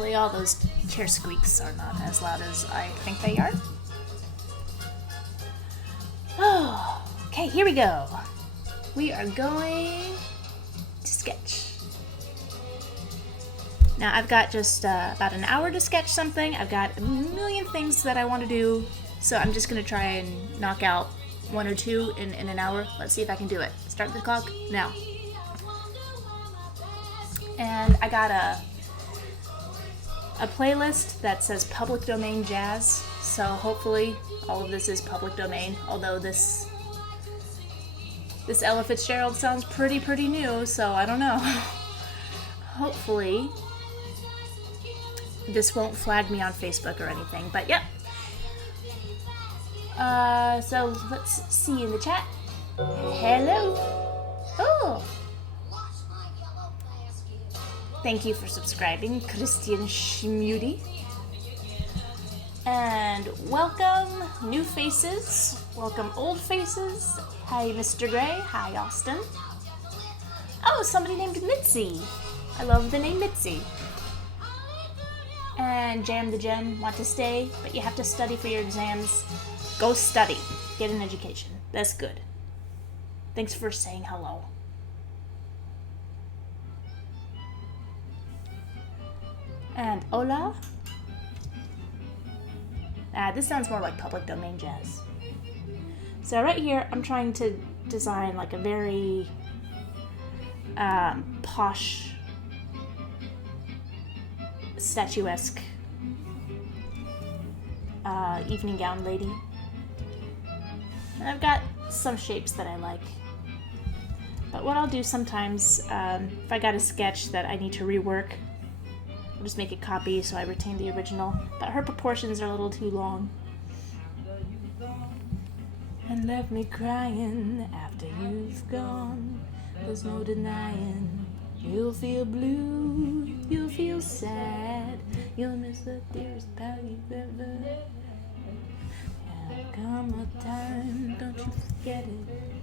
Hopefully all those chair squeaks are not as loud as I think they are. Oh, okay, here we go. We are going to sketch. Now I've got just about an hour to sketch something. I've got a million things that I want to do, so I'm just going to try and knock out one or two in an hour. Let's see if I can do it. Start the clock now. And I got a playlist that says public domain jazz, so hopefully all of this is public domain, although this Ella Fitzgerald sounds pretty new, so I don't know. Hopefully this won't flag me on Facebook or anything, but yep. So let's see in the chat. Hello. Oh. Thank you for subscribing, Christian Schmuty. And welcome, new faces. Welcome, old faces. Hi, Mr. Gray. Hi, Austin. Oh, somebody named Mitzi. I love the name Mitzi. And Jam the Gem, want to stay, but you have to study for your exams. Go study. Get an education. That's good. Thanks for saying hello. And hola. This sounds more like public domain jazz. So right here, I'm trying to design like a very posh, statuesque evening gown lady. And I've got some shapes that I like. But what I'll do sometimes, if I got a sketch that I need to rework, I'll just make a copy so I retain the original. But her proportions are a little too long. And left me crying after you've gone. There's no denying. You'll feel blue, you'll feel sad. You'll miss the dearest pal you've ever. There'll come a time, don't you forget it.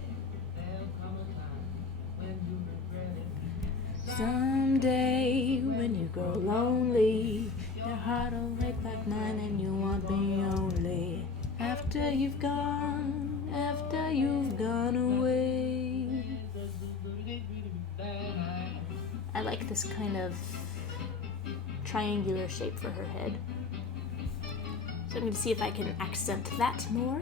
Someday, when you grow lonely, your heart will wake like mine and you want me only. After you've gone away. I like this kind of triangular shape for her head. So I'm going to see if I can accent that more.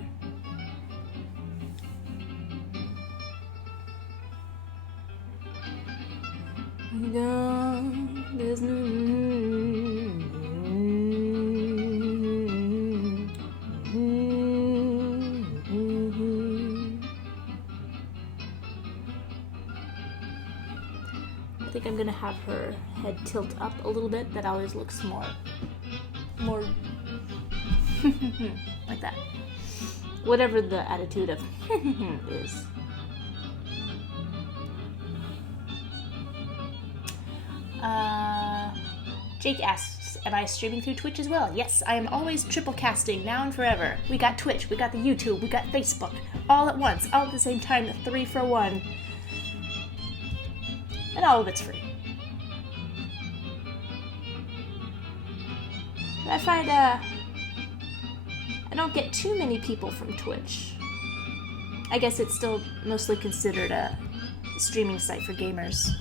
Gone, there's no I think I'm gonna have her head tilt up a little bit. That always looks more like that. Whatever the attitude of is. Jake asks, am I streaming through Twitch as well? Yes, I am always triple casting now and forever. We got Twitch, we got the YouTube, we got Facebook, all at once, all at the same time, 3 for 1. And all of it's free. But I find, I don't get too many people from Twitch. I guess it's still mostly considered a streaming site for gamers.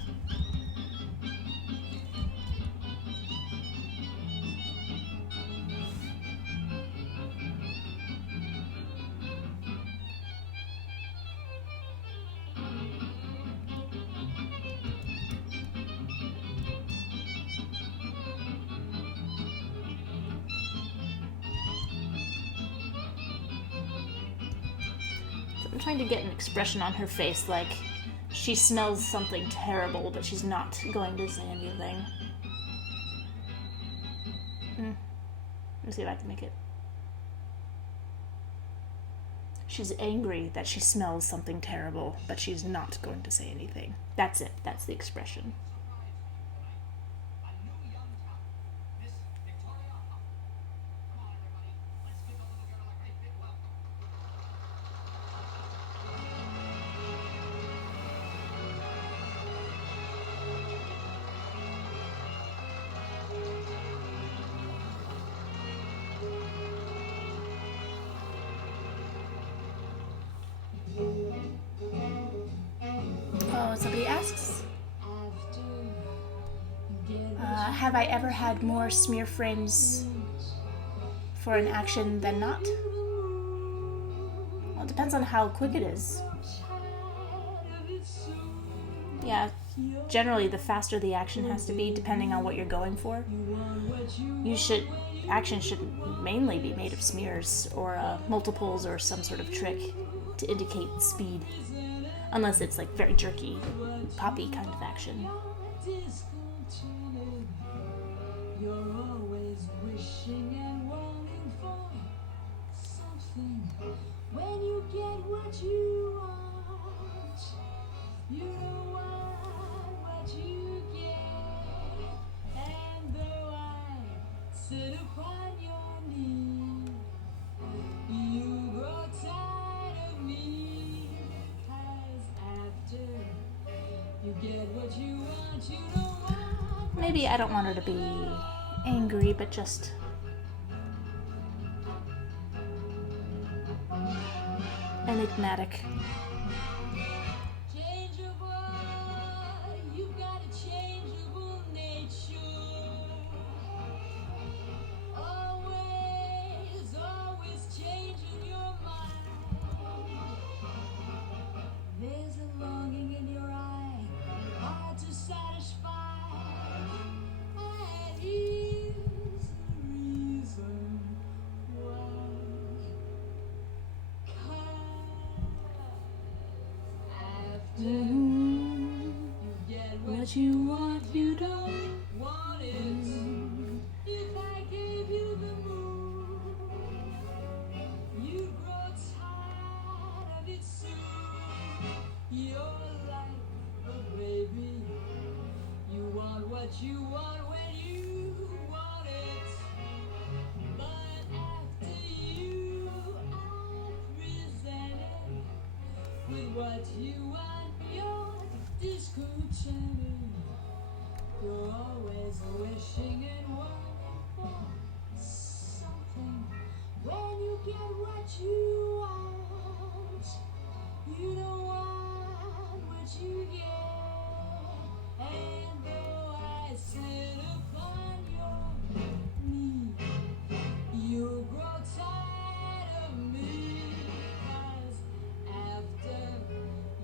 I'm trying to get an expression on her face like she smells something terrible, but she's not going to say anything. Let me see if I can make it. She's angry that she smells something terrible, but she's not going to say anything. That's it. That's the expression. have I ever had more smear frames for an action than not? Well, it depends on how quick it is. Yeah, generally the faster the action has to be, depending on what you're going for. Action should mainly be made of smears or multiples or some sort of trick to indicate speed. Unless it's like very jerky, poppy kind of action. You're always wishing and wanting for something. When you get what you want, you don't want what you get. And though I sit upon your knee, you grow tired of me. 'Cause after you get what you want, you don't want. Maybe I don't want her to be angry, but just enigmatic. You've got a changeable nature. Always changing your mind. There's a longing in your eye, hard to satisfy. And here's the reason why. 'Cause after you get what you want, you don't want it. If I gave you the moon, you'd grow tired of it soon. You're like a baby. You want what you want when you want it. But after you, I've resented. With what you want, you're discontented. You're always wishing and wanting for something. When you get what you want, you don't want what you get. And though I sit upon your knee, you grow tired of me. 'Cause after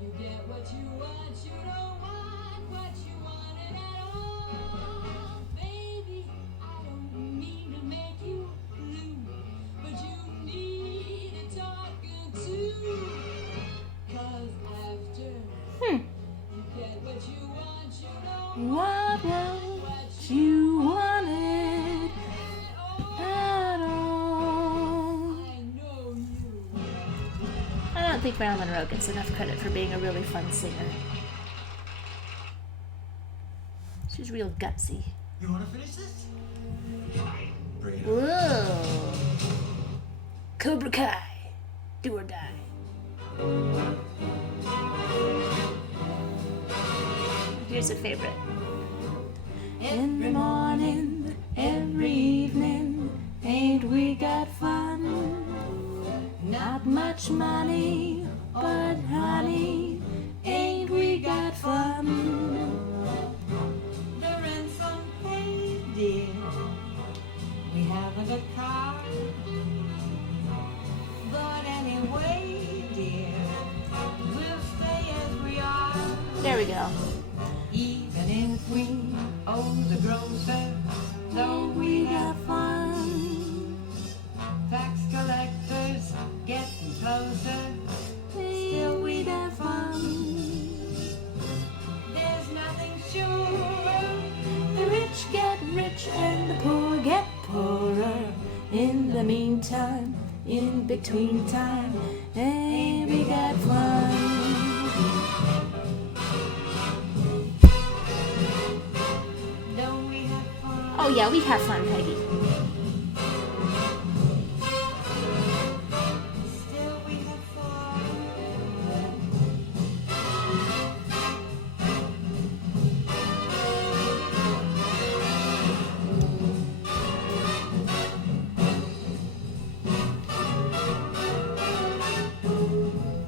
you get what you want, you don't want what you wanted at all. Baby, I don't mean to make you blue, but you need a talking to. 'Cause after you get what you want, you don't want what you wanted at all. I know you. I don't think Marilyn Monroe gets enough credit for being a really fun singer. She's real gutsy. You want to finish this? Fine. Bring it on. Whoa. Cobra Kai. Do or die. Here's a favorite. In the morning, every evening, ain't we got fun? Not much money, but honey, ain't we got fun? The rent's unpaid, dear. We haven't a car. But anyway, dear, we'll stay as we are. There we go. Even if we owe the grocer, though we got fun. Tax collectors getting closer, still we got fun. There's nothing sure. The rich get rich and the poor get poorer. In the meantime, in between time, and we got fun. Don't we have fun? Oh yeah, we have fun, Peggy. Still we have fun.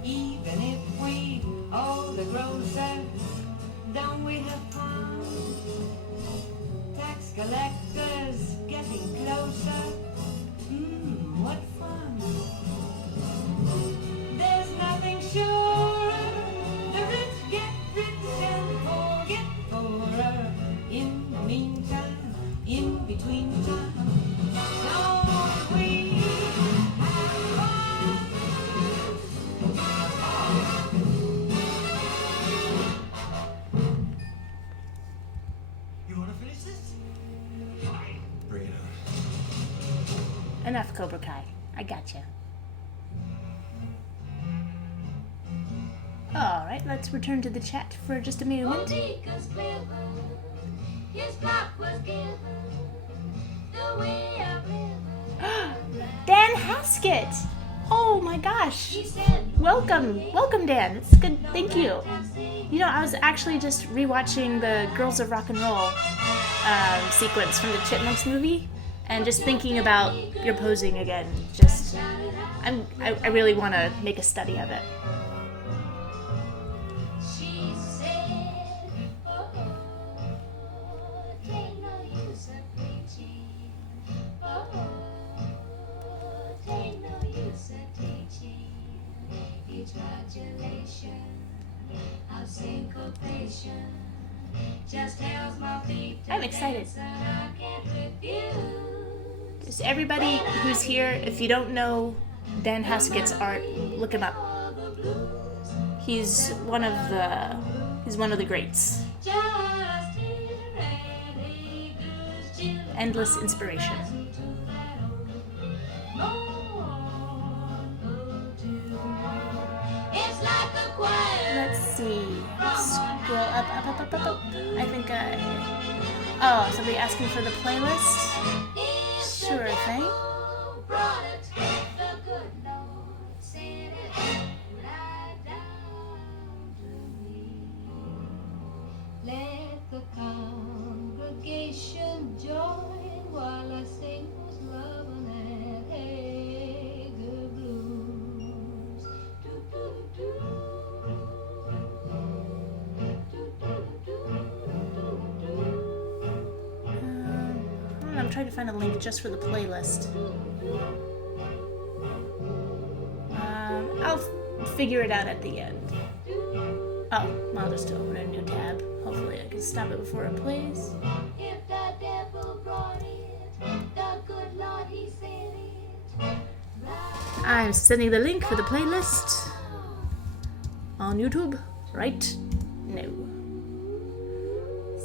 Even if we owe the grocer, don't we have fun? Tax collectors enough, Cobra Kai. I gotcha. Alright, let's return to the chat for just a moment. Monica's clever. His block was given the way of living. Dan Haskett! Oh my gosh! He said, Welcome! Welcome, Dan! It's good. Thank you. You know, I was actually just rewatching the Girls of Rock and Roll sequence from the Chipmunks movie, and just thinking about your posing again. Just, I really want to make a study of it. she said, oh, tain't no use of preaching. Oh, tain't no use of teaching. Each modulation of syncopation just tells my feet to I'm excited. dance and I can't refuse. Just everybody who's here, if you don't know Dan Haskett's art, look him up. He's one of the greats. Just here and eagles chill Endless inspiration. to that old tune. It's like a choir. Let's see. Scroll up. I think oh, somebody asking for the playlist? Sure thing. Brought it, the good Lord sent it right down to me. Let the congregation join while I sing those loving and Hager blues. I'm trying to find a link just for the playlist. I'll figure it out at the end. Oh, I'll just open a new tab. Hopefully I can stop it before it plays. If the devil brought it, the good Lord he sent it. I'm sending the link for the playlist on YouTube right now.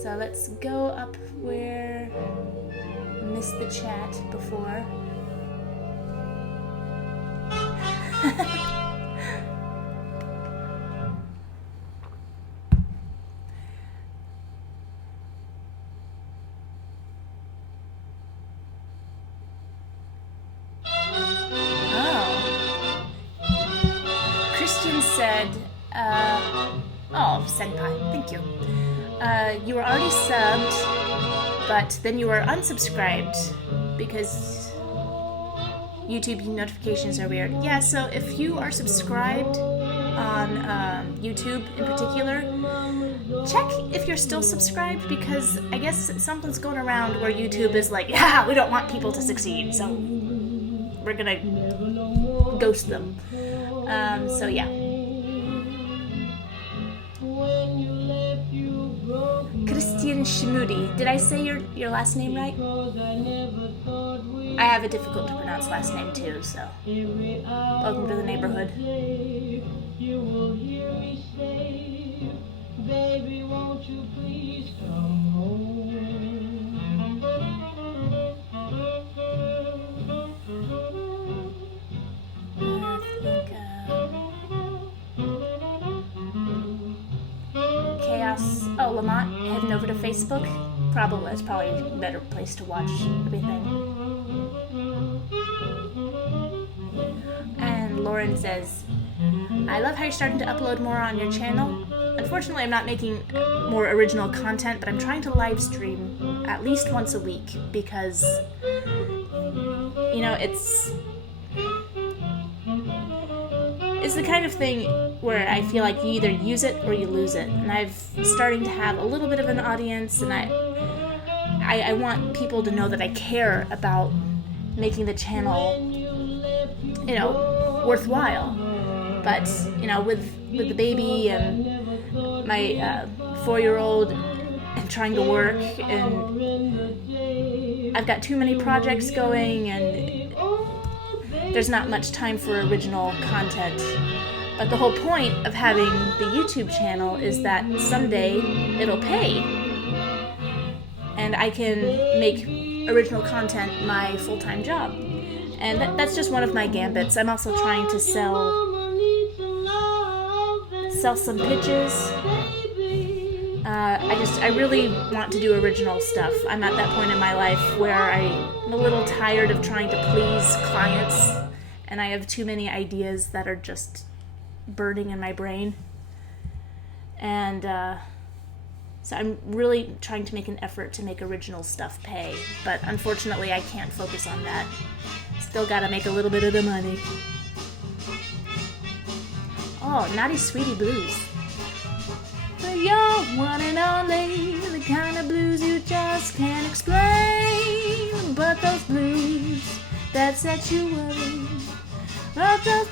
So let's go up where I missed the chat before. Christian said, oh, Senpai, thank you. You were already subbed, but then you were unsubscribed because YouTube notifications are weird. Yeah, so if you are subscribed on YouTube in particular, check if you're still subscribed, because I guess something's going around where YouTube is like, yeah, we don't want people to succeed, so we're gonna ghost them. So yeah. Christian Shimudi. Did I say your last name right? I have a difficult to pronounce last name too, so welcome to the neighborhood. You will hear me say, baby, won't you please come home? Chaos. Oh, Lamont heading over to Facebook. It's probably a better place to watch everything. And Lauren says, I love how you're starting to upload more on your channel. Unfortunately, I'm not making more original content, but I'm trying to live stream at least once a week because, you know, it's the kind of thing where I feel like you either use it or you lose it. And I'm starting to have a little bit of an audience, and I want people to know that I care about making the channel, you know, worthwhile. But, you know, with the baby and my 4-year-old and trying to work, and I've got too many projects going, and there's not much time for original content. But the whole point of having the YouTube channel is that someday it'll pay, and I can make original content my full-time job. And that's just one of my gambits. I'm also trying to sell some pitches. I really want to do original stuff. I'm at that point in my life where I'm a little tired of trying to please clients, and I have too many ideas that are just burning in my brain. And so I'm really trying to make an effort to make original stuff pay, but unfortunately I can't focus on that. Still gotta make a little bit of the money. Oh, Naughty Sweetie Blues. For your one and only, the kind of blues you just can't explain. But those blues that set you worried. But those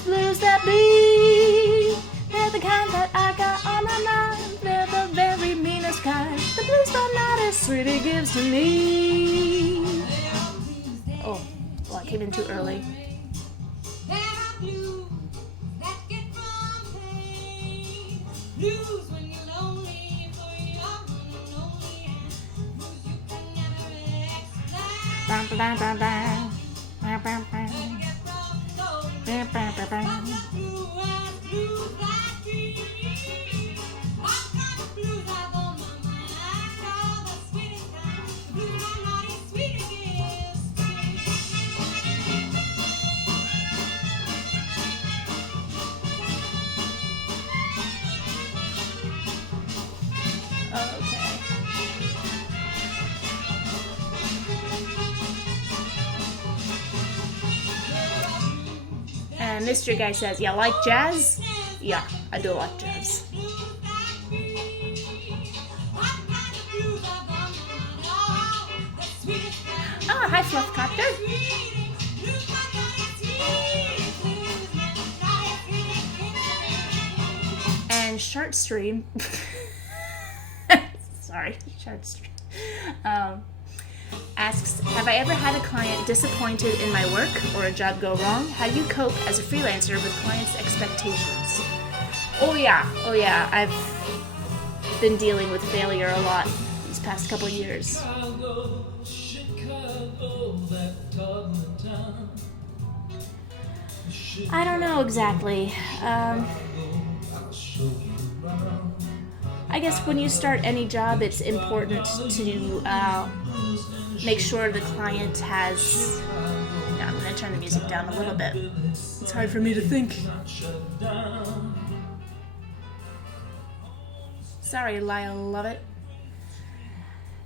blues that bleed. They're the kind that I got on my mind. They're the very meanest kind. The blues that Naughty Sweetie gives to me. Oh, well, I came in too early. Blues when you're lonely, for you're one and only, and blues you can never explain. Bam, bam, bam, bam. Bam, bam, bam. Get from lonely, Bam, bam, bam, bam. but the blues like me. What kind of blues I've on my mind? I call the sweetest kind. The blues my Naughty Sweetie gives to me. Okay. And Mr. Guy says, "You like jazz?" Yeah, I do like jazz. Oh, hi, Fluffcopter. And Shartstream. Sorry, Shartstream. Asks, have I ever had a client disappointed in my work or a job go wrong? How do you cope as a freelancer with clients' expectations? Oh yeah. I've been dealing with failure a lot these past couple years. Chicago, that toddler town. I don't know exactly. I'll show you around. I guess when you start any job, it's important to make sure the client has... Yeah, I'm going to turn the music down a little bit. It's hard for me to think. Sorry, Lyle Lovett.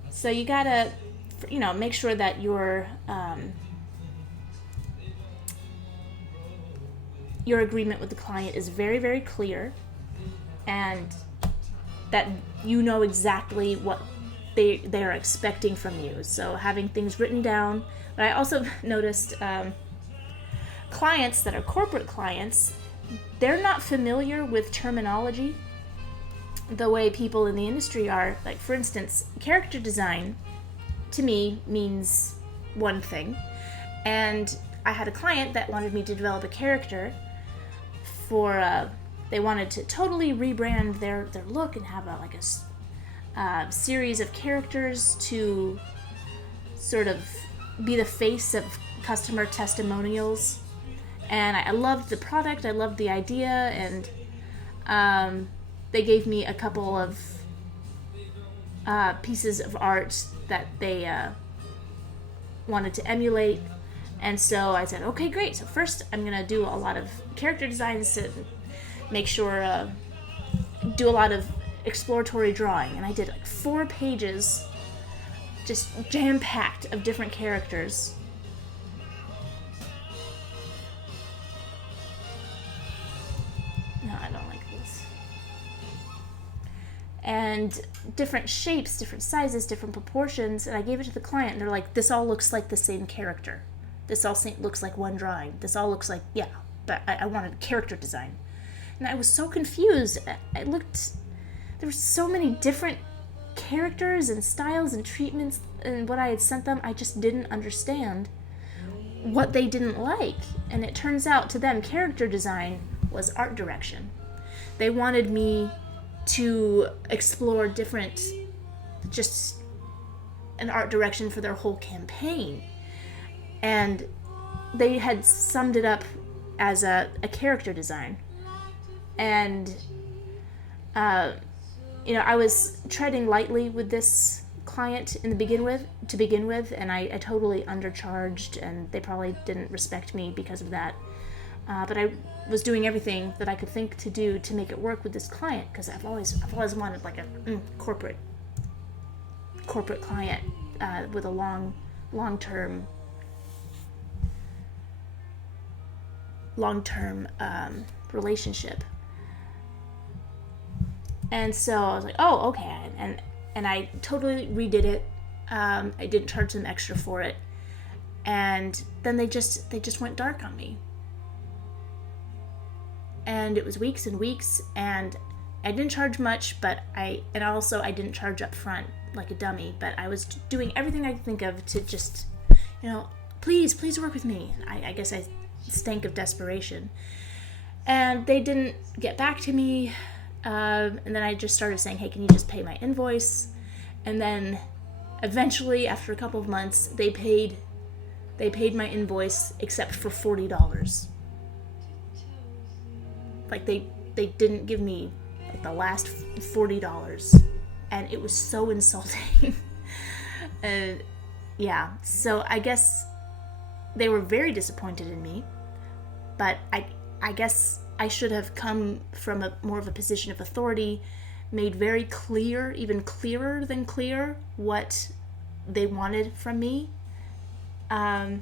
So you gotta, make sure that your agreement with the client is very, very clear, and that you know exactly what they are expecting from you. So having things written down. But I also noticed clients that are corporate clients, they're not familiar with terminology the way people in the industry are. Like, for instance, character design to me means one thing, and I had a client that wanted me to develop a character for they wanted to totally rebrand their look and have a series of characters to sort of be the face of customer testimonials. And I loved the product, I loved the idea, and they gave me a couple of pieces of art that they wanted to emulate. And so I said, okay, great. So first I'm going to do a lot of character designs to make sure, do a lot of exploratory drawing. And I did 4 pages, just jam-packed of different characters. No, I don't like this. And different shapes, different sizes, different proportions. And I gave it to the client, and they're like, this all looks like the same character. This all looks like one drawing. This all looks like, yeah, but I wanted character design. And I was so confused. There were so many different characters and styles and treatments, and what I had sent them, I just didn't understand what they didn't like. And it turns out to them, character design was art direction. They wanted me to explore just an art direction for their whole campaign. And they had summed it up as a character design. And, I was treading lightly with this client to begin with, and I totally undercharged, and they probably didn't respect me because of that. But I was doing everything that I could think to do to make it work with this client, because I've always wanted like a corporate client with a long-term relationship. And so I was like, oh, okay, and I totally redid it. I didn't charge them extra for it, and then they just went dark on me. And it was weeks and weeks, and I didn't charge much, but I didn't charge up front like a dummy, but I was doing everything I could think of to just, please work with me. I guess I stank of desperation. And they didn't get back to me, and then I just started saying, hey, can you just pay my invoice? And then eventually, after a couple of months, they paid my invoice except for $40. Like, they didn't give me like the last $40, and it was so insulting. Yeah, so I guess they were very disappointed in me, but I guess I should have come from more of a position of authority, made very clear, even clearer than clear, what they wanted from me. I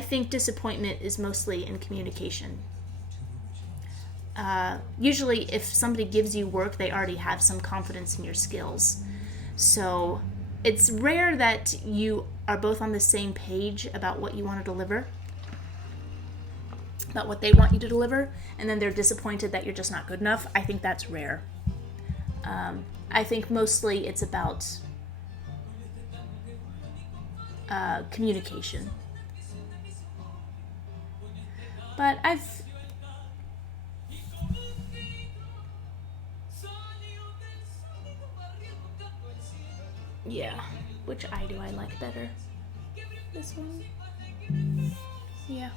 think disappointment is mostly in communication. Usually if somebody gives you work, they already have some confidence in your skills. So it's rare that you are both on the same page about what you want to deliver, about what they want you to deliver, and then they're disappointed that you're just not good enough. I think that's rare. I think mostly it's about communication. But yeah, which eye do I like better? This one? Yeah.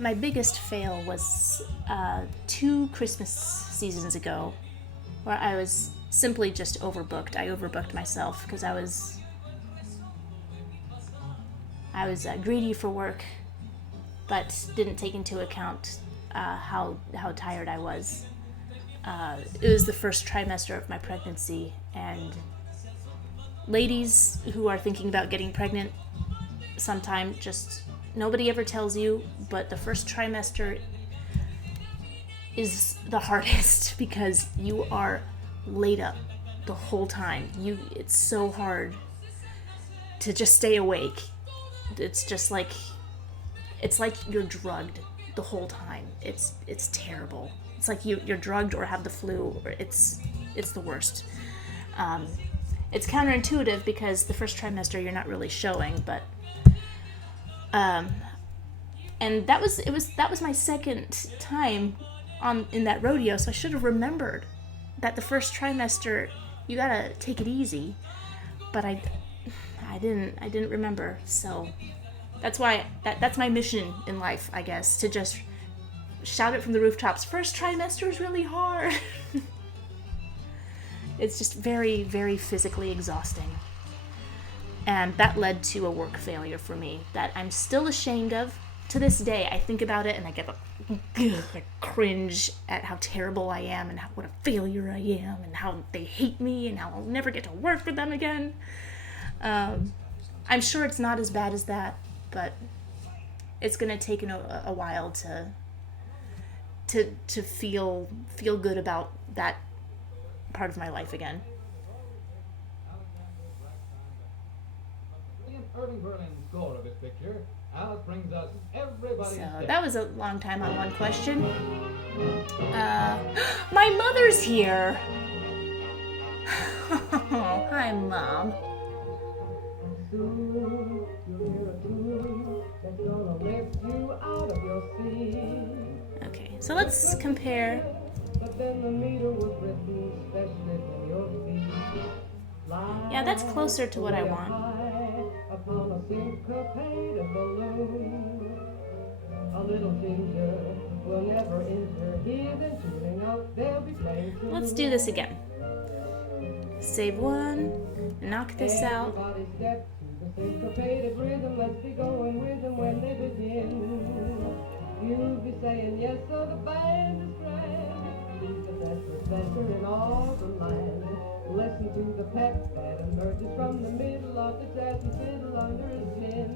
My biggest fail was 2 Christmas seasons ago, where I was simply just overbooked. I overbooked myself because I was greedy for work, but didn't take into account how tired I was. It was the first trimester of my pregnancy, and ladies who are thinking about getting pregnant sometime, just nobody ever tells you, but the first trimester is the hardest because you are laid up the whole time. It's so hard to just stay awake. It's like you're drugged the whole time. It's terrible. It's like you're drugged or have the flu, or it's the worst. It's counterintuitive because the first trimester you're not really showing, but and that was my second time in that rodeo, so I should have remembered that the first trimester you gotta take it easy, but I didn't remember. So that's why that's my mission in life, I guess, to just shout it from the rooftops. First trimester is really hard. It's just very, very physically exhausting. And that led to a work failure for me that I'm still ashamed of. To this day, I think about it and I get I cringe at how terrible I am and what a failure I am and how they hate me and how I'll never get to work with them again. I'm sure it's not as bad as that, but it's gonna take a while to feel good about that part of my life again. Irving Berlin's score of his picture, Alice brings us Everybody's So Dead. that was a long time on one question. My mother's here. Hi, Mom. Soon you'll hear a tune that's gonna lift you out of your seat. Okay, so let's compare. But then the meter was written specially for your feet. Yeah, that's closer to what I Fly want. high upon a syncopated balloon. A little ginger will never injure. Hear them tuning up, they'll be playing soon. Let's do this again. Save one. Knock this out. Everybody step to the syncopated rhythm. Let's be going with them when they begin. You'll be saying yes, so the band is grand. He's the best professor in all the land. Listen to the pep that emerges from the middle of the jazz and fiddle under his chin.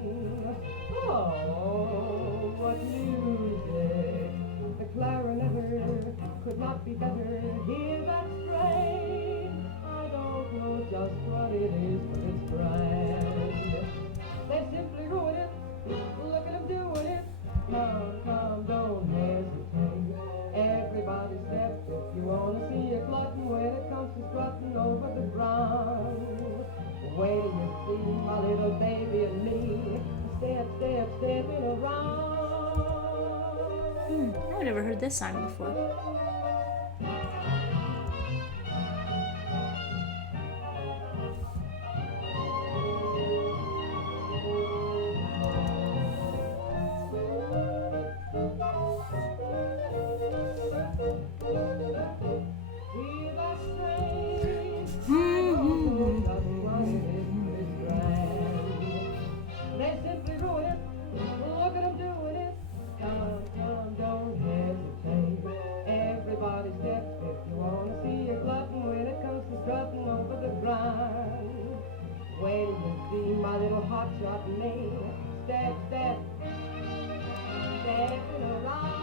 Oh, what music! The clarinetter could not be better. Hear that strain? I don't know just what it is, but it's grand. They simply ruin it. Look at them doing it. Come, don't hesitate. Everybody step if you wanna see a glutton when it comes to strutting over the ground. Wait till you see my little baby and me. Stepping around. I've never heard this song before. Hear that strain? Mm-hmm. Just what it is, it's grand. They simply ruin it. Look at them doing it. Come, don't hesitate. Everybody step if you wanna see a glutton when it comes to strutting over the ground. Wait till you see my little hotshot name. Stepping around.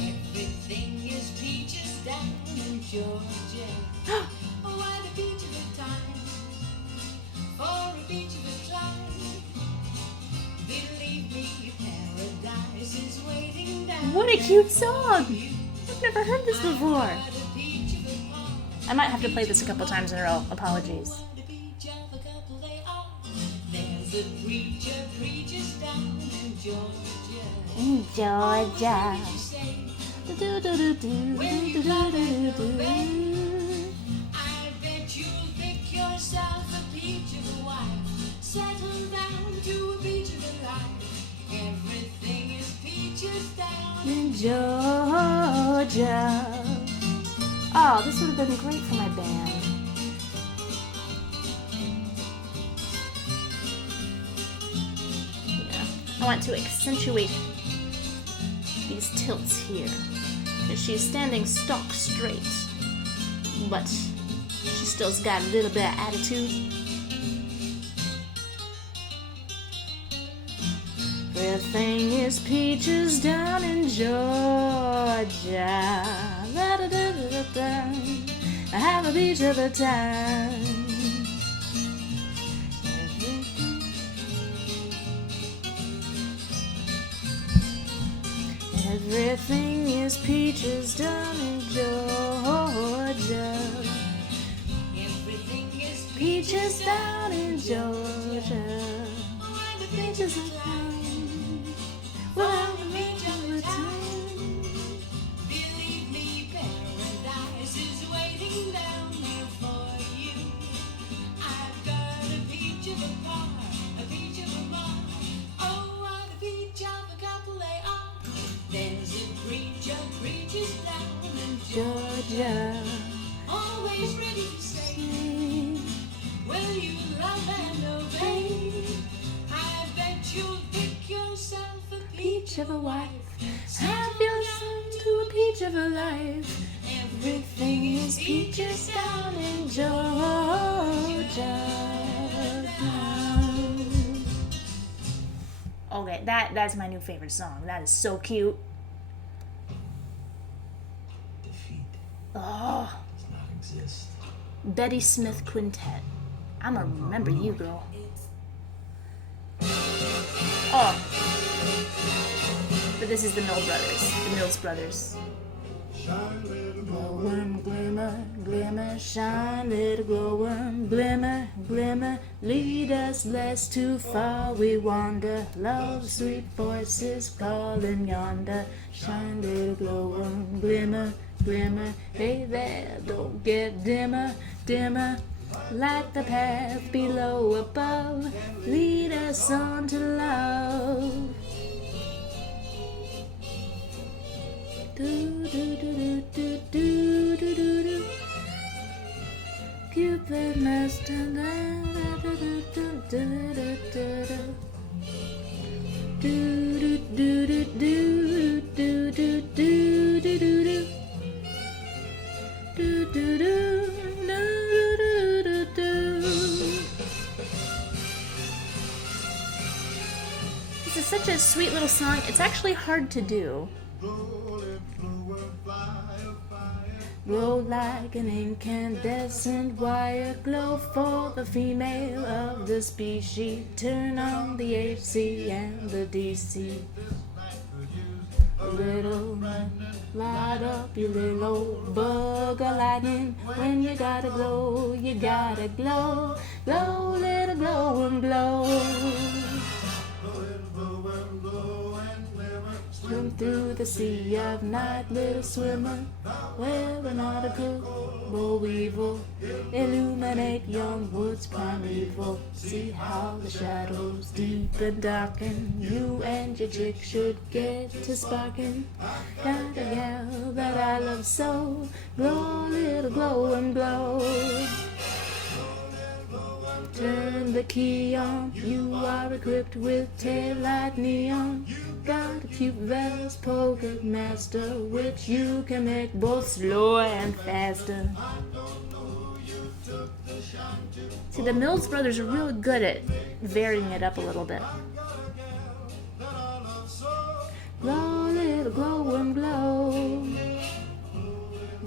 Everything is peaches down in Georgia. Why the beach of a time? For a beach of a time. Believe me, paradise is waiting down. What a cute song! I've never heard this before. By the beach of a pond. I might have to play this a couple times in a row. Apologies. On the beach of a couple they are. There's a preacher preaches down in Georgia. In Georgia. You say, Do-do-do-do-do-do-do-do-do. I bet you'll pick yourself a peach of a wife. Settle down to a beach of a life. Everything is peaches down. In Georgia. Oh, this would have been great for my band. Yeah. I want to accentuate these tilts here. Because she's standing stock straight. But she still's got a little bit of attitude. Everything is peaches down in Georgia. Da-da-da-da-da. I have a beach of a time. Everything is peaches down in Georgia. Everything is Peaches down in Georgia. Peaches of time. Well, the beach of a time. Believe me, paradise is waiting down there for you. I've got a peach of a bar, a peach of a bar. Oh, what a peach of a couple they are. There's a preacher preaches down in Georgia. always ready to say, will you love and obey? I bet you'll pick yourself a Peach of a wife. Have yourself to a peach of a life. Everything is peaches down in Georgia. Okay, that's my new favorite song. That is so cute. Defeat Oh, does not exist. Betty Smith Quintet. I'ma remember you, girl. Oh. But this is the Mills Brothers. Glowworm, glimmer, glimmer, shine, little glowworm, glimmer, glimmer, lead us lest too far we wander. Love's sweet voices calling yonder. Shine, little glowworm, glimmer, glimmer, hey there, don't get dimmer, dimmer. Like the path below above, lead us on to love. Do do do do do do do do do. Cupid master. Do do do do do do. Do do do do do do do do do do. Do do do. This is such a sweet little song. It's actually hard to do. Glow like an incandescent wire, glow for the female of the species. Turn on the AC and the DC. A little light up your little bug of lightning. When you gotta glow, you gotta glow. Glow, little glow and glow. Swim through the sea of night, little swimmer. Wear a nautical weevil. Illuminate young woods primeval. See how the shadows deep and darken. You and your chick should get to sparking. Got a gal that I love so. Glow, little glow and glow. Turn the key on, you are equipped with taillight neon. Got a cute vest, polka master, which you can make both slow and faster. See, the Mills Brothers are really good at varying it up a little bit. Glow, little glow and glow.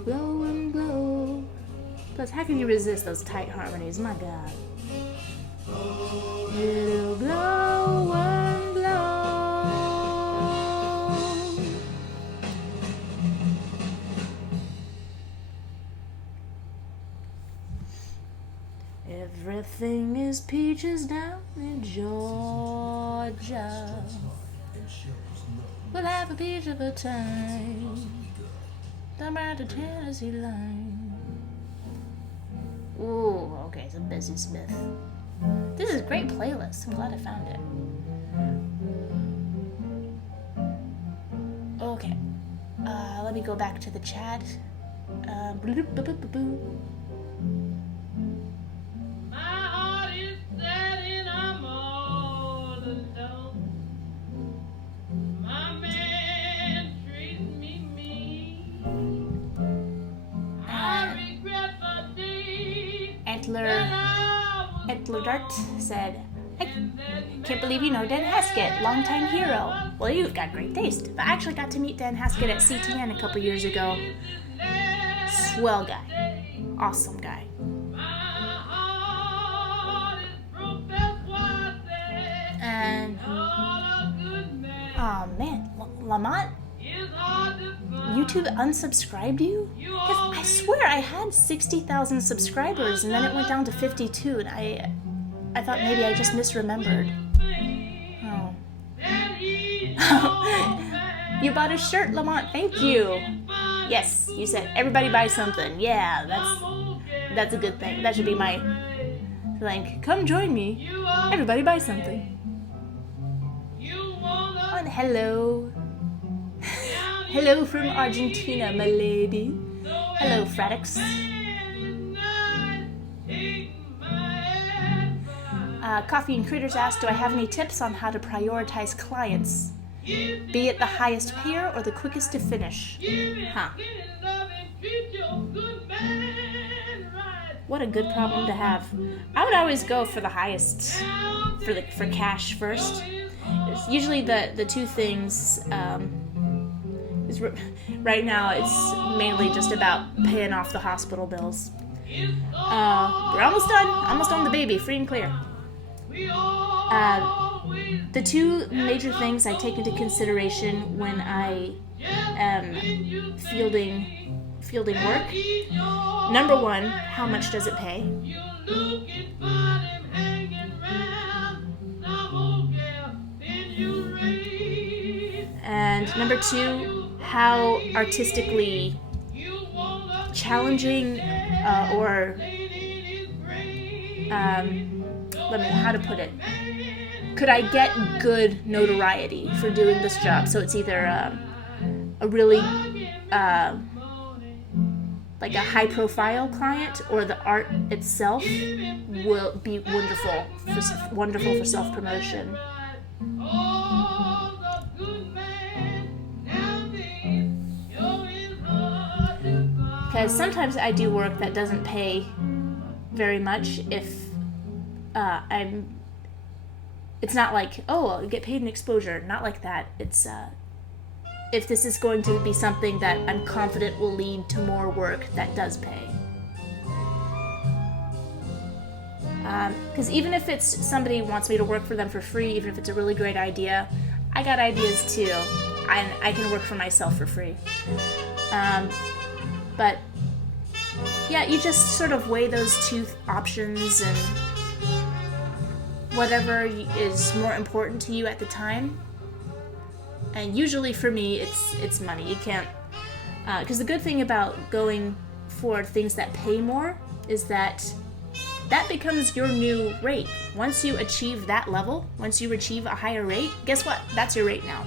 Glow and glow. Plus, how can you resist those tight harmonies? My God. Little glow and glow. Everything is peaches down in Georgia. We'll have a peach of a time. Down by the Tennessee line. Ooh, okay, so Bessie Smith. This is a great playlist. I'm glad I found it. Okay. Let me go back to the chat. My heart is sad and I'm all alone. My man treats me mean. I regret the day Antler Dart said, I can't believe you know Dan Haskett, longtime hero. Well, you've got great taste. But I actually got to meet Dan Haskett at CTN a couple years ago. Swell guy. Awesome guy. And, oh man, Lamont, YouTube unsubscribed you? Because I swear I had 60,000 subscribers and then it went down to 52 and I thought maybe I just misremembered. Oh. You bought a shirt, Lamont, thank you. Yes, you said everybody buy something. Yeah, that's a good thing. That should be my, like, come join me. Everybody buy something. And hello. Hello from Argentina, my lady. Hello, Fradix. Coffee and Critters asked, do I have any tips on how to prioritize clients? Be it the highest payer or the quickest to finish? Huh. What a good problem to have. I would always go for the highest, for cash first. It's usually the two things. Right now, it's mainly just about paying off the hospital bills. We're almost done. Almost on the baby, free and clear. The two major things I take into consideration when I am fielding work. Number one, how much does it pay? And number two, how artistically challenging or how to put it? Could I get good notoriety for doing this job? So it's either a really like a high-profile client, or the art itself will be wonderful for self-promotion. Because sometimes I do work that doesn't pay very much if it's not like, oh, I'll get paid in exposure. Not like that. It's if this is going to be something that I'm confident will lead to more work that does pay. Because even if it's somebody wants me to work for them for free, even if it's a really great idea, I got ideas too. I can work for myself for free. But yeah, you just sort of weigh those two options and whatever is more important to you at the time. And usually for me, it's money. You can't, because the good thing about going for things that pay more is that becomes your new rate. Once you achieve that level, once you achieve a higher rate, guess what? That's your rate now.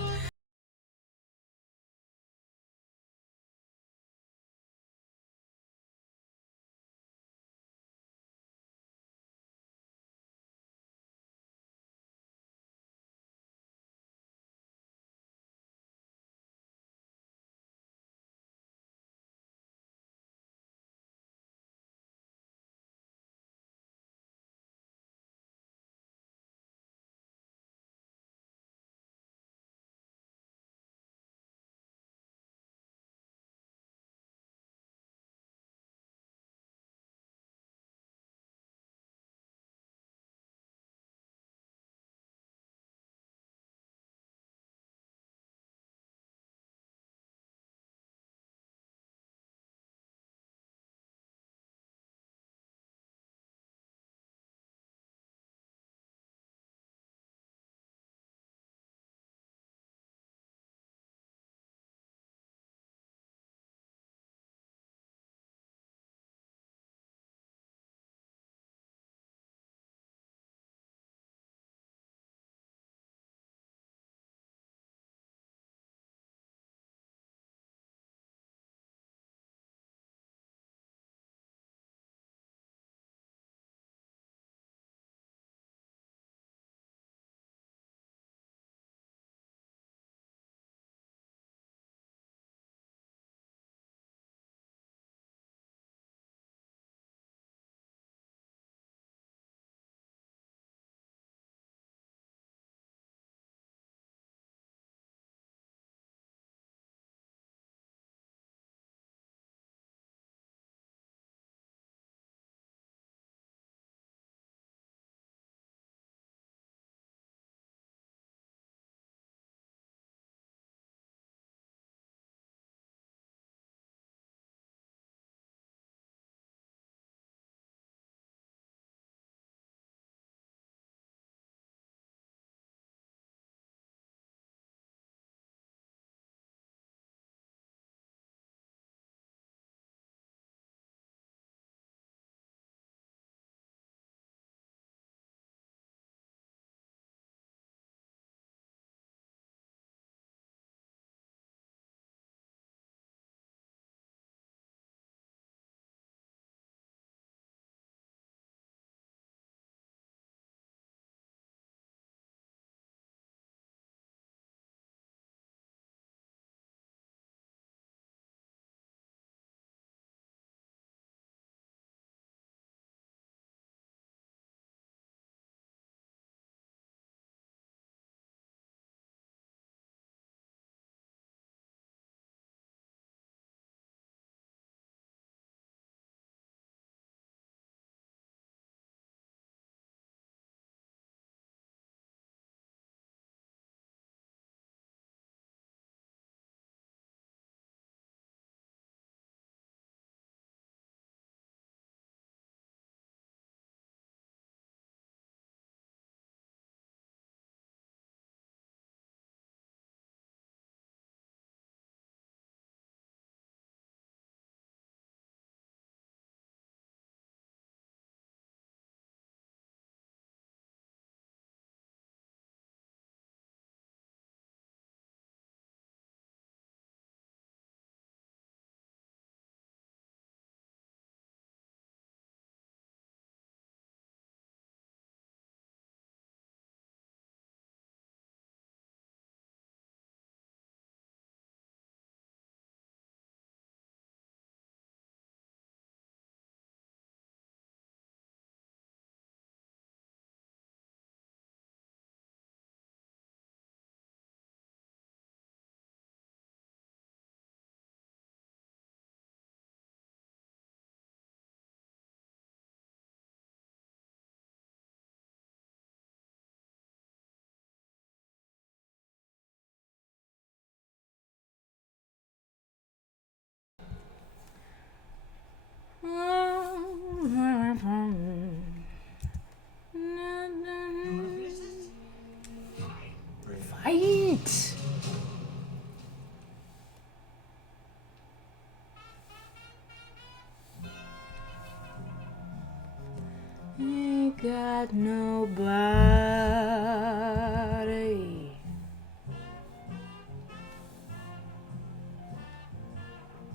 got nobody.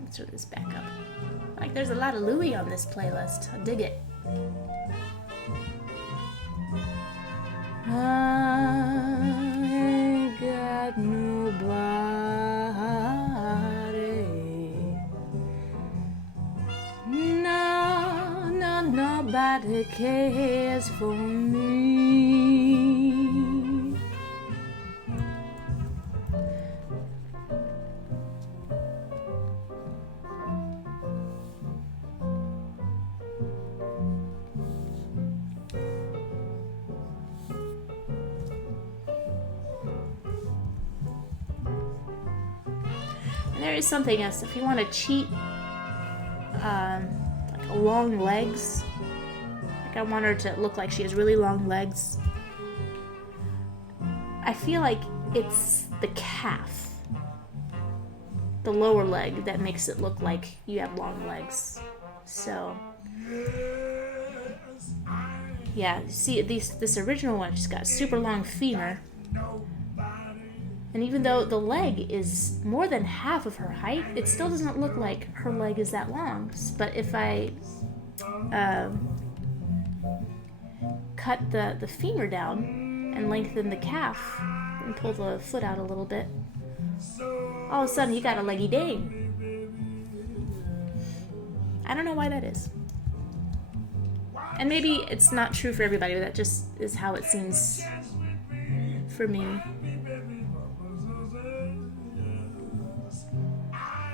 Let's throw this back up. Like, there's a lot of Louis on this playlist. I dig it. I ain't got nobody. No, no, nobody cares for me. And there is something else. If you want to cheat, like long legs. Like I want her to look like she has really long legs. I feel like it's the calf, the lower leg, that makes it look like you have long legs. So, yeah, see, this original one, she's got a super long femur. And even though the leg is more than half of her height, it still doesn't look like her leg is that long. But if I cut the femur down and lengthen the calf and pull the foot out a little bit, all of a sudden you got a leggy dame. I don't know why that is. And maybe it's not true for everybody, but that just is how it seems for me.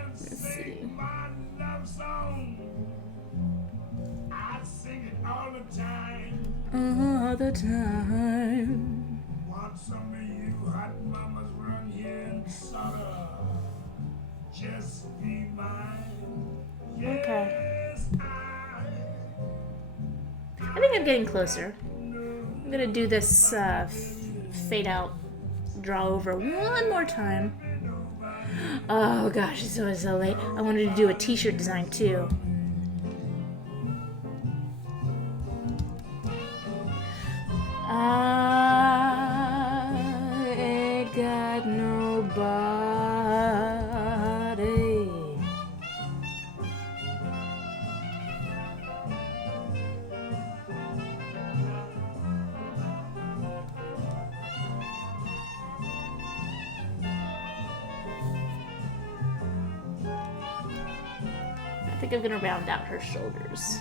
Let's see. All the time. Want some of you hot mamas run here and sorta just be mine. Okay. Yes, I think I'm getting closer. I'm gonna do this fade out, draw over one more time. Oh gosh, it's always so late. I wanted to do a t-shirt design too. I ain't got nobody. I think I'm gonna round out her shoulders.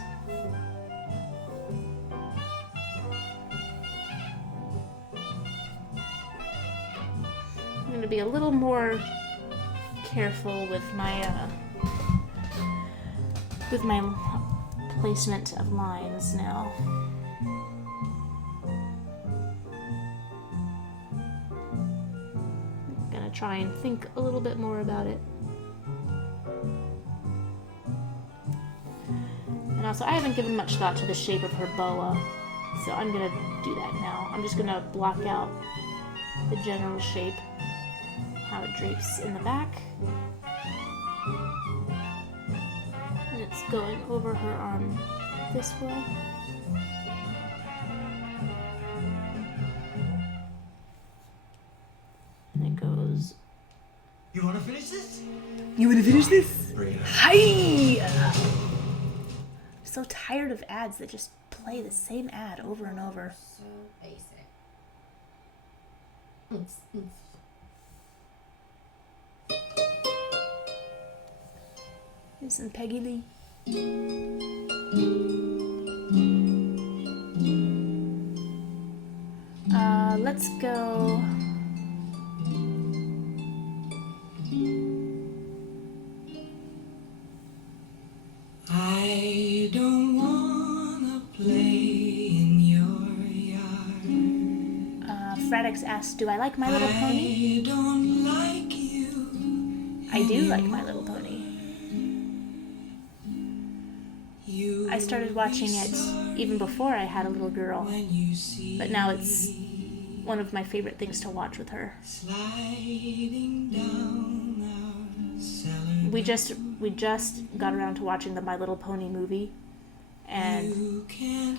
I'm gonna be a little more careful with my placement of lines now. I'm gonna try and think a little bit more about it. And also, I haven't given much thought to the shape of her boa, so I'm gonna do that now. I'm just gonna block out the general shape, how it drapes in the back. And it's going over her arm this way. And it goes. You wanna finish this? You wanna finish this? Bring it on. Hi! I'm so tired of ads that just play the same ad over and over. So basic. Here's some Peggy Lee. Let's go. I don't wanna play in your yard. Fredix asks, do I like My Little Pony? I don't like you. I do like My Little Pony. You I started watching it even before I had a little girl, when you see but now it's one of my favorite things to watch with her. sliding down our cellar. We just got around to watching the My Little Pony movie, and You can't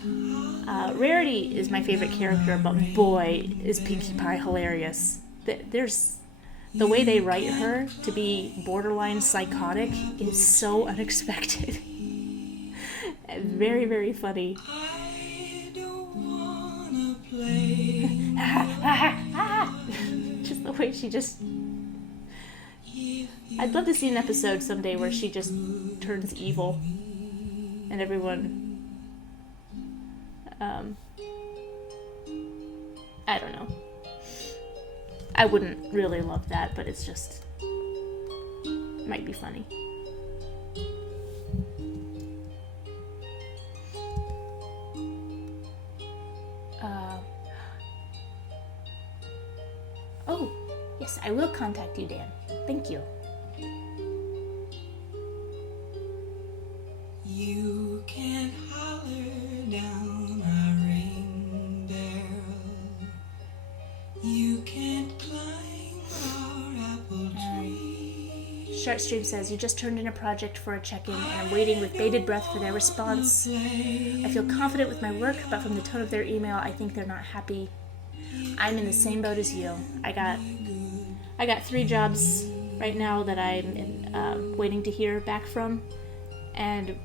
Rarity is my favorite character, but boy, is Pinkie Pie hilarious. There's the way they write her to be borderline psychotic is so unexpected. Very, very funny. I don't wanna play. Just the way she just... I'd love to see an episode someday where she just turns evil and everyone... I don't know. I wouldn't really love that, but it's just... It might be funny. Oh, yes, I will contact you, Dan. Thank you. You can't holler down a rain barrel. You can't climb our apple tree. Shartstream says, you just turned in a project for a check-in and I'm waiting with bated breath for their response. I feel confident with my work, but from the tone of their email, I think they're not happy. I'm in the same boat as you. I got 3 jobs right now that I'm waiting to hear back from, and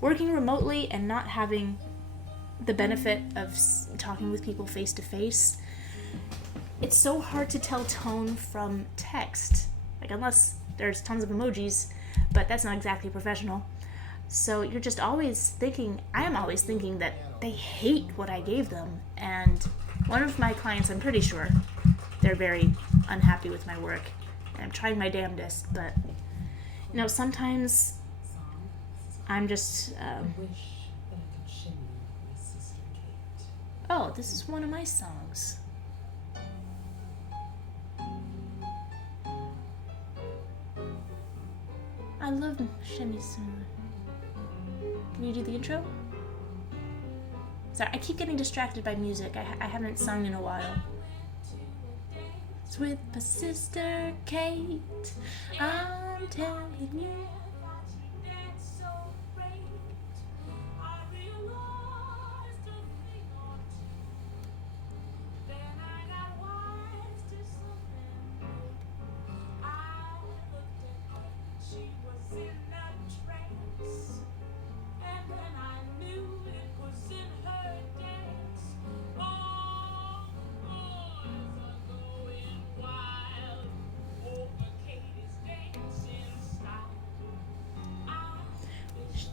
working remotely and not having the benefit of talking with people face to face, it's so hard to tell tone from text. Like, unless there's tons of emojis, but that's not exactly professional. So you're just always thinking, I am always thinking that they hate what I gave them. And one of my clients, I'm pretty sure, they're very unhappy with my work. And I'm trying my damnedest, but, you know, sometimes I'm just, oh, this is one of my songs. I love Shimmy Summer. Can you do the intro? Sorry, I keep getting distracted by music. I haven't sung in a while. It's with my sister Kate. I'm telling you.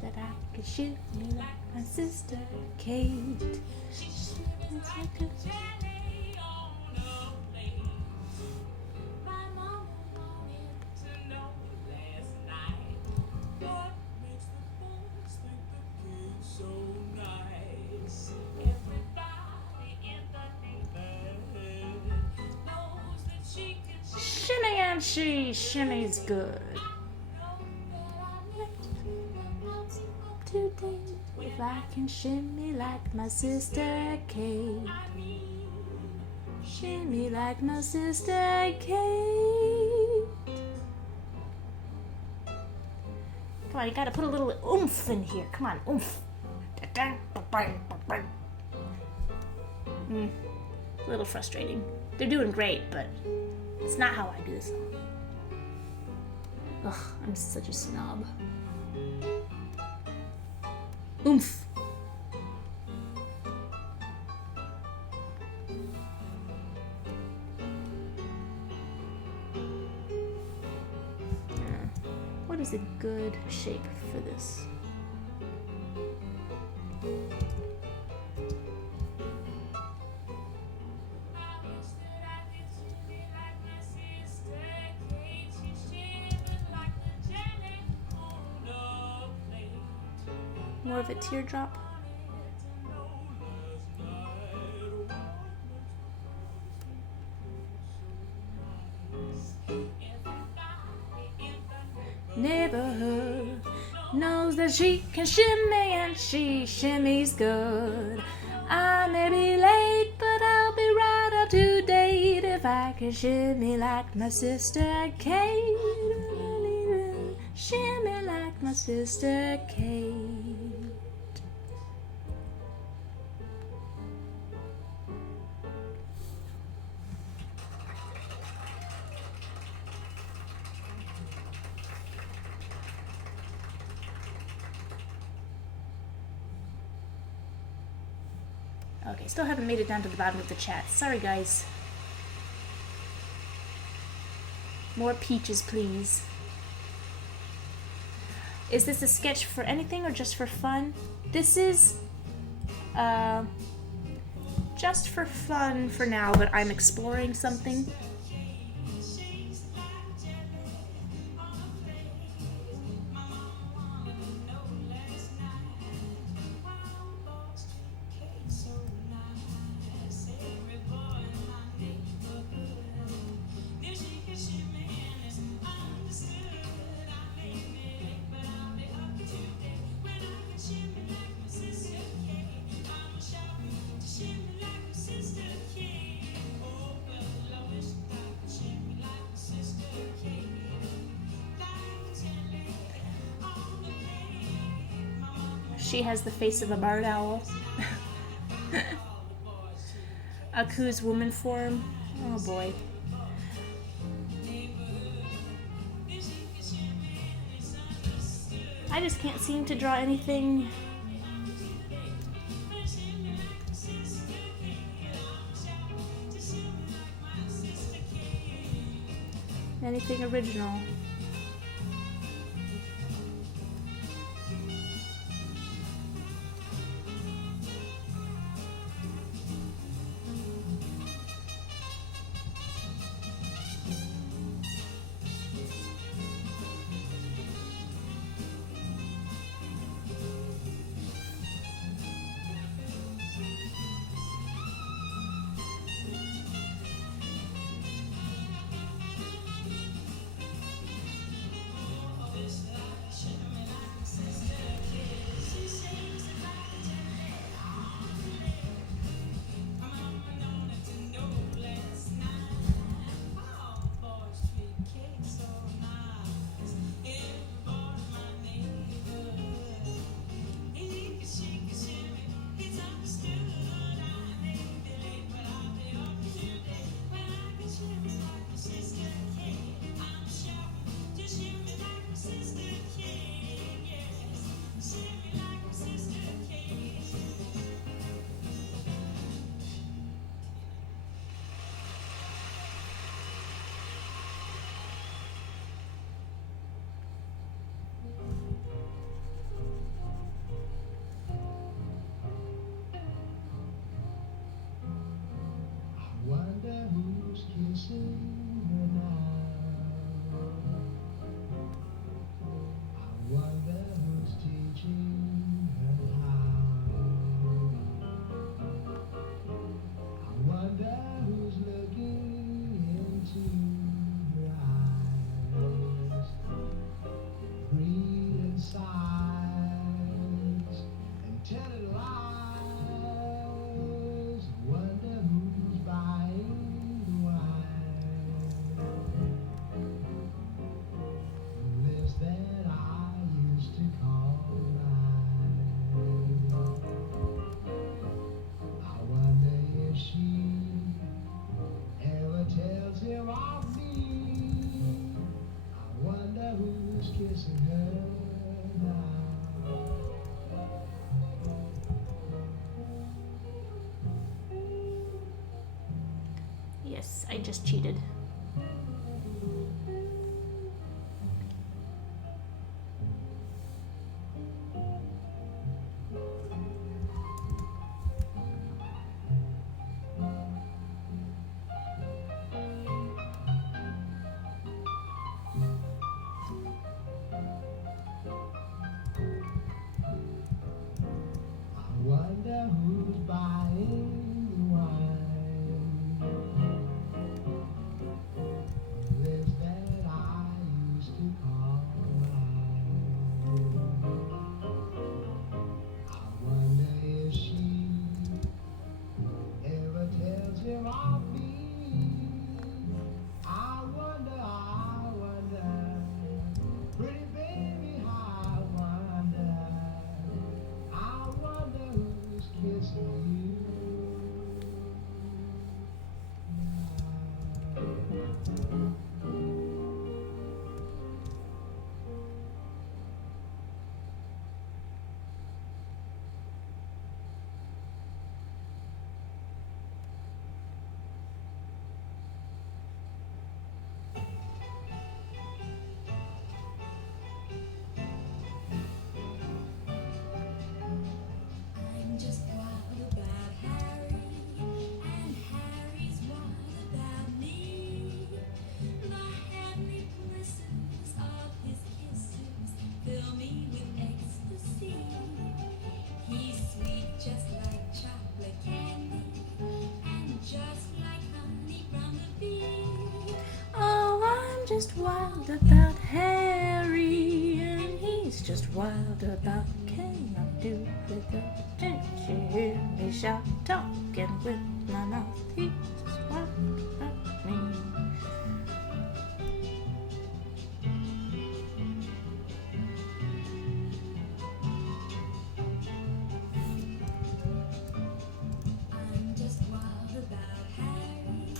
That I could shoot me like my sister Kate. She's like a jelly on a plate. My mama wanted to know last night what makes the boys think the kid's so nice. Everybody in the neighborhood knows that she can shimmy and she shimmy's good. Today, if I can shimmy like my sister Kate, shimmy like my sister Kate. Come on, you gotta put a little oomph in here. Come on, oomph. A little frustrating. They're doing great, but it's not how I do this song. Ugh, I'm such a snob. Oomph. What is a good shape for this? More of a teardrop. Neighborhood knows that she can shimmy and she shimmies good. I may be late, but I'll be right up to date if I can shimmy like my sister Kate. Shimmy like my sister Kate. Okay, still haven't made it down to the bottom of the chat. Sorry, guys. More peaches, please. Is this a sketch for anything or just for fun? This is just for fun for now, but I'm exploring something. She has the face of a barred owl. Aku's woman form. Oh boy. I just can't seem to draw anything. Anything original. Wonder who's kissing her now. I wonder who's teaching her how. I wonder who's looking into her eyes. Breathe in sighs and tell it lies. Wonder who's buying the wine. The list that I used to call mine. I wonder if she ever tells him of me. I wonder who's kissing her now. Yes, I just cheated. I wonder who's buying the wine. just wild about Harry, and he's just wild about can I do without. Didn't you hear me shout, talking with my mouth? He's just wild about me. I'm just wild about Harry,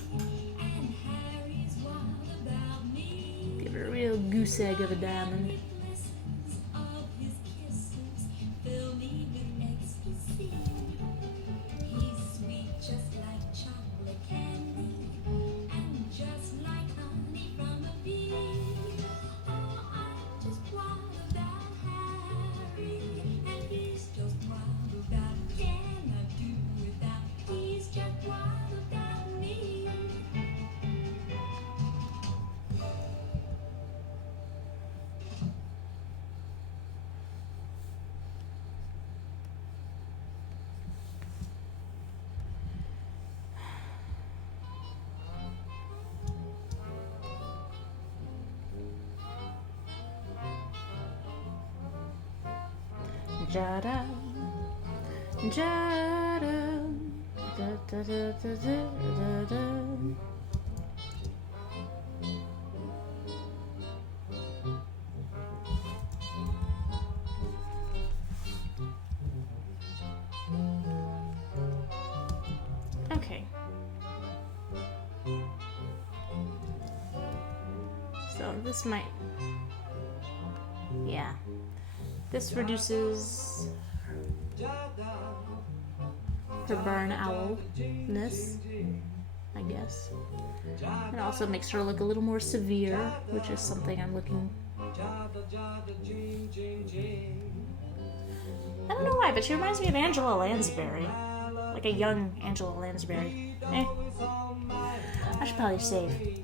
and Harry's wild about me. Give her a real goose egg of a diamond. Listens of his kisses fill me with ecstasy. He's sweet just like chocolate candy, and just like honey from a bee. Oh, I'm just wild about Harry, and he's just wild about can I do without. He's just wild about me. Jada, Jada, da da da da da da. Okay. So this might, yeah. This reduces her barn owlness, I guess. It also makes her look a little more severe, which is something I'm looking. I don't know why, but she reminds me of Angela Lansbury. Like a young Angela Lansbury. I should probably save.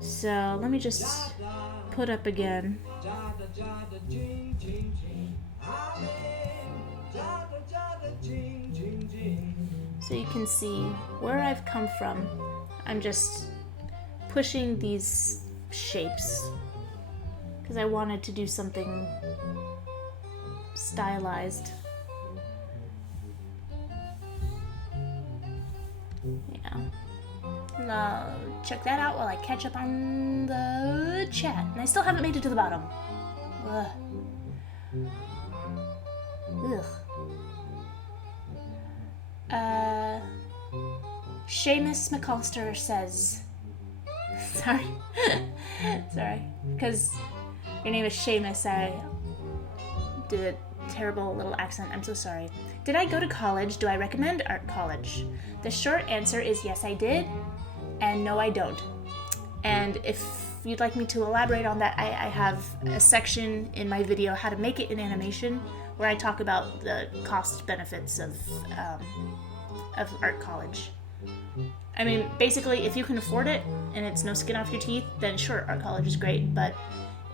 So let me just put up again. So you can see where I've come from. I'm just pushing these shapes because I wanted to do something stylized. Yeah. Check that out while I catch up on the chat. And I still haven't made it to the bottom. Ugh. Seamus McAllister says, sorry, because your name is Seamus. I did a terrible little accent. I'm so sorry. Did I go to college? Do I recommend art college? The short answer is yes, I did, and no, I don't. And if you'd like me to elaborate on that, I have a section in my video, How to Make It in Animation, where I talk about the cost benefits of art college. I mean, basically, if you can afford it and it's no skin off your teeth, then sure, art college is great, but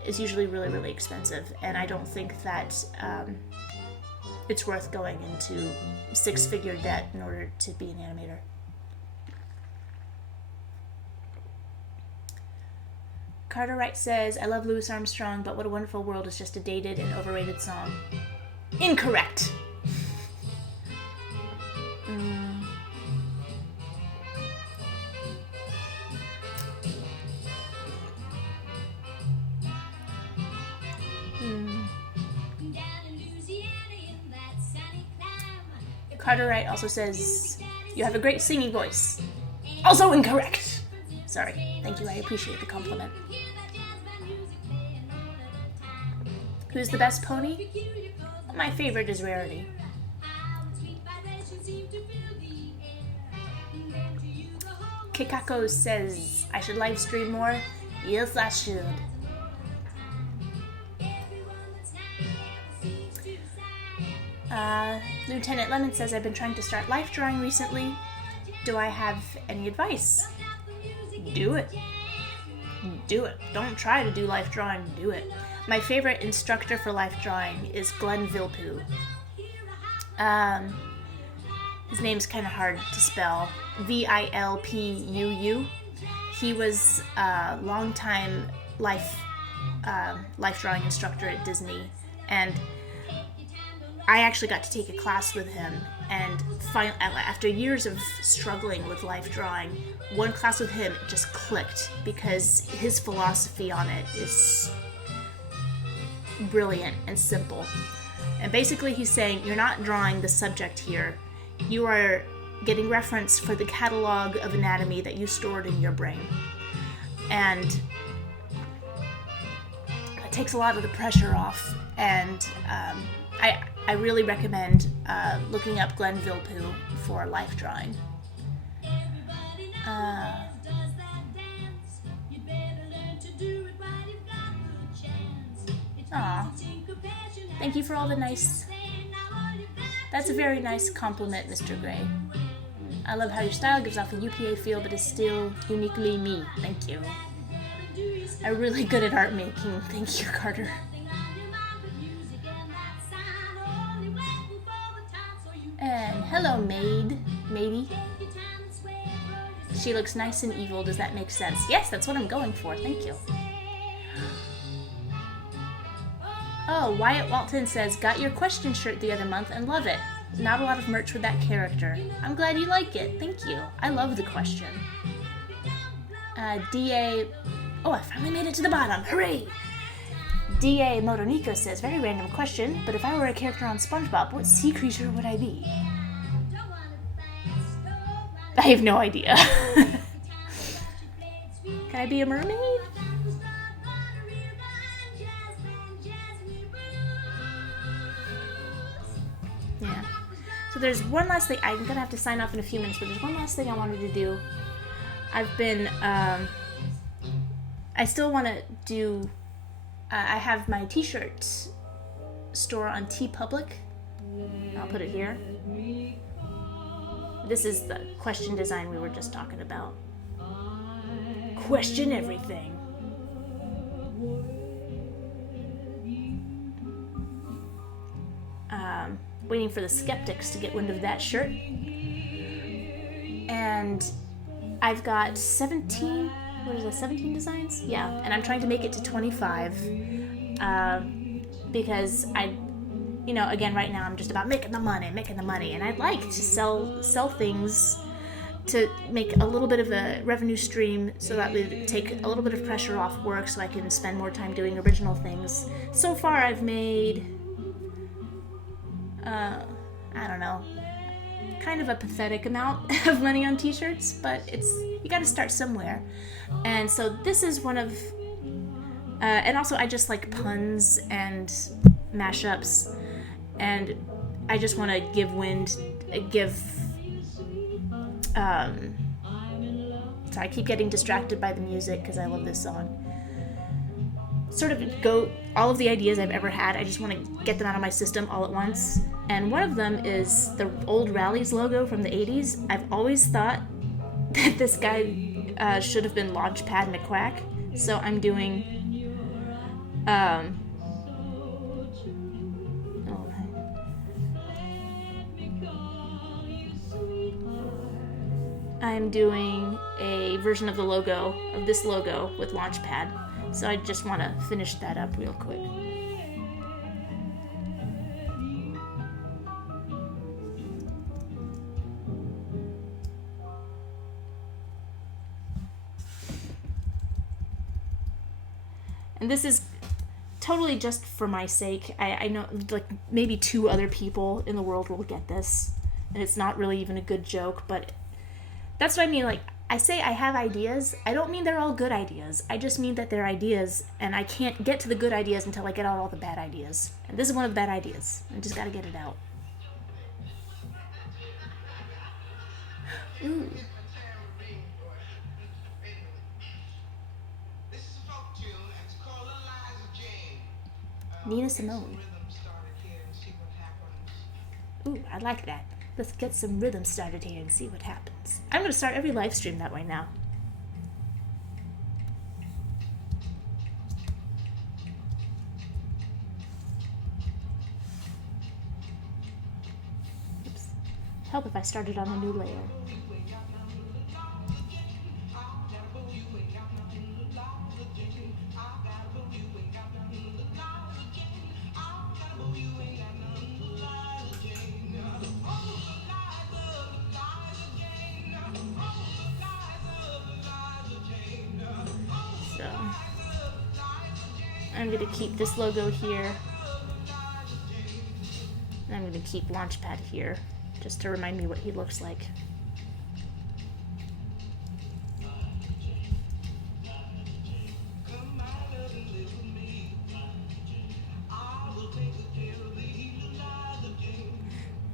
it's usually really, really expensive, and I don't think that it's worth going into six-figure debt in order to be an animator. Carter Wright says, I love Louis Armstrong, but What a Wonderful World is just a dated and overrated song. Incorrect! Carter Wright also says, you have a great singing voice. Also incorrect! Sorry. Thank you, I appreciate the compliment. Who's the best pony? My favorite is Rarity. Kikako says, I should live stream more. Yes, I should. Lieutenant Lemon says, I've been trying to start life drawing recently. Do I have any advice? Do it. Do it. Don't try to do life drawing, do it. My favorite instructor for life drawing is Glenn Vilppu. His name's kind of hard to spell. Vilpuu. He was a longtime life drawing instructor at Disney, and I actually got to take a class with him. And after years of struggling with life drawing, one class with him just clicked because his philosophy on it is brilliant and simple. And basically he's saying, you're not drawing the subject here. You are getting reference for the catalog of anatomy that you stored in your brain. And it takes a lot of the pressure off. And I really recommend looking up Glenn Vilppu for life drawing. Aw. Thank you for all the nice... That's a very nice compliment, Mr. Gray. I love how your style gives off a UPA feel, but is still uniquely me. Thank you. I'm really good at art making. Thank you, Carter. And hello, Mady. She looks nice and evil. Does that make sense? Yes, that's what I'm going for. Thank you. Oh, Wyatt Walton says, got your question shirt the other month and love it. Not a lot of merch with that character. I'm glad you like it. Thank you. I love the question. D.A. Oh, I finally made it to the bottom. Hooray! D.A. Motoniko says, very random question, but if I were a character on SpongeBob, what sea creature would I be? I have no idea. Can I be a mermaid? Yeah. So there's one last thing. I'm gonna have to sign off in a few minutes, but there's one last thing I wanted to do. I've been, I still want to do, I have my t-shirt store on TeePublic. I'll put it here. This is the question design we were just talking about. Question everything. Waiting for the skeptics to get wind of that shirt. And I've got 17 designs? Yeah, and I'm trying to make it to 25. Because again, right now I'm just about making the money, and I'd like to sell things to make a little bit of a revenue stream so that we take a little bit of pressure off work so I can spend more time doing original things. So far I've made, I don't know, kind of a pathetic amount of money on t-shirts, but you gotta start somewhere. And so this is one of, and also I just like puns and mashups, and I just want to so I keep getting distracted by the music because I love this song. Sort of all of the ideas I've ever had, I just want to get them out of my system all at once. And one of them is the old Rally's logo from the 80s. I've always thought that this guy should have been Launchpad McQuack. So I'm doing I'm doing a version of the logo, of this logo, with Launchpad. So I just want to finish that up real quick. And this is totally just for my sake. I know, like, maybe 2 other people in the world will get this. And it's not really even a good joke, but that's what I mean. Like, I say I have ideas. I don't mean they're all good ideas. I just mean that they're ideas, and I can't get to the good ideas until I get out all the bad ideas. And this is one of the bad ideas. I just gotta get it out. Ooh. Nina Simone. Ooh, I like that. Let's get some rhythm started here and see what happens. I'm going to start every live stream that way now. Oops. Help if I started on a new layer. I'm gonna keep this logo here. And I'm gonna keep Launchpad here, just to remind me what he looks like.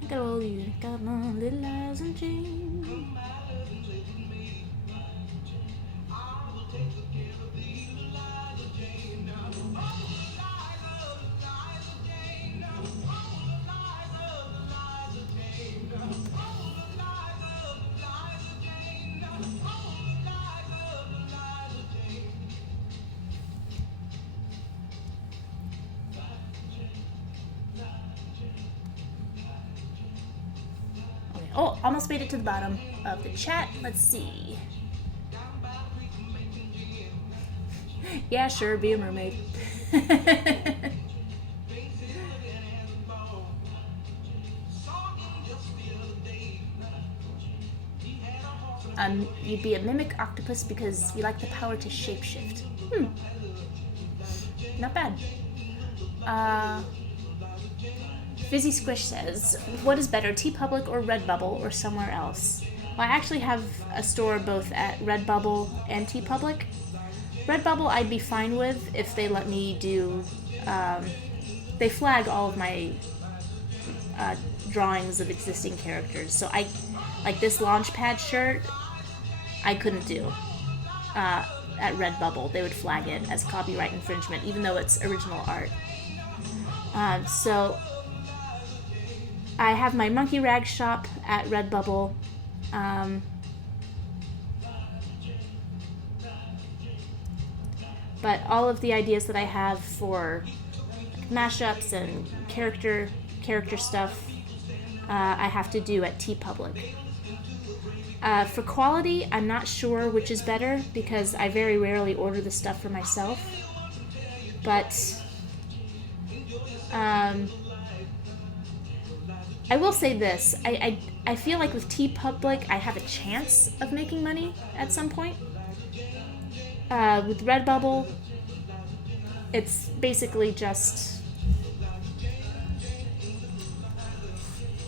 I got all you, got my little eyes and Jane. Oh, almost made it to the bottom of the chat. Let's see. Yeah, sure, be a mermaid. You'd be a mimic octopus because you like the power to shapeshift. Not bad. Fizzy Squish says, what is better, TeePublic or Redbubble or somewhere else? Well, I actually have a store both at Redbubble and TeePublic. Redbubble I'd be fine with if they let me do, they flag all of my drawings of existing characters. So like this Launchpad shirt, I couldn't do at Redbubble. They would flag it as copyright infringement, even though it's original art. So I have my Monkey Rag shop at Redbubble. But all of the ideas that I have for mashups and character stuff, I have to do at TeePublic. For quality, I'm not sure which is better because I very rarely order the stuff for myself. But I will say this: I feel like with TeePublic, I have a chance of making money at some point. With Redbubble, it's basically just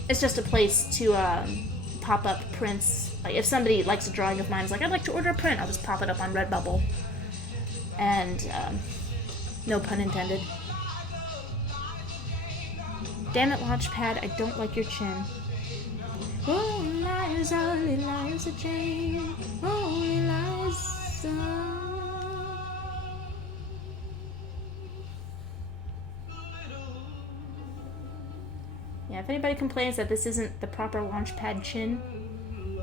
a place to pop up prints. Like if somebody likes a drawing of mine, is like, I'd like to order a print, I'll just pop it up on Redbubble. And no pun intended. Damn it, Launchpad, I don't like your chin. Oh, Liza, Liza Jane. Oh, Liza. Yeah, if anybody complains that this isn't the proper Launchpad chin,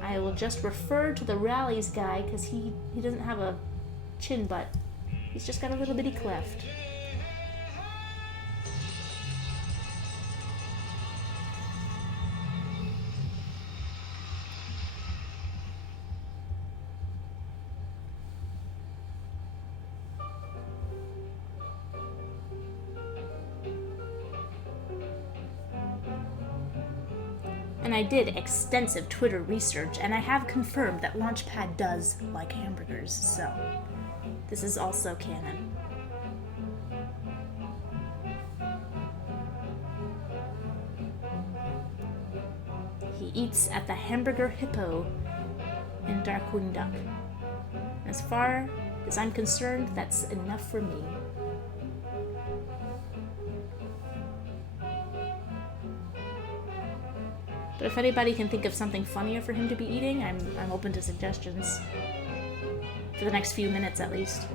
I will just refer to the Rallies guy, because he doesn't have a chin butt. He's just got a little bitty cleft. And I did extensive Twitter research, and I have confirmed that Launchpad does like hamburgers, so this is also canon. He eats at the Hamburger Hippo in Darkwing Duck. As far as I'm concerned, that's enough for me. But if anybody can think of something funnier for him to be eating, I'm open to suggestions. For the next few minutes, at least.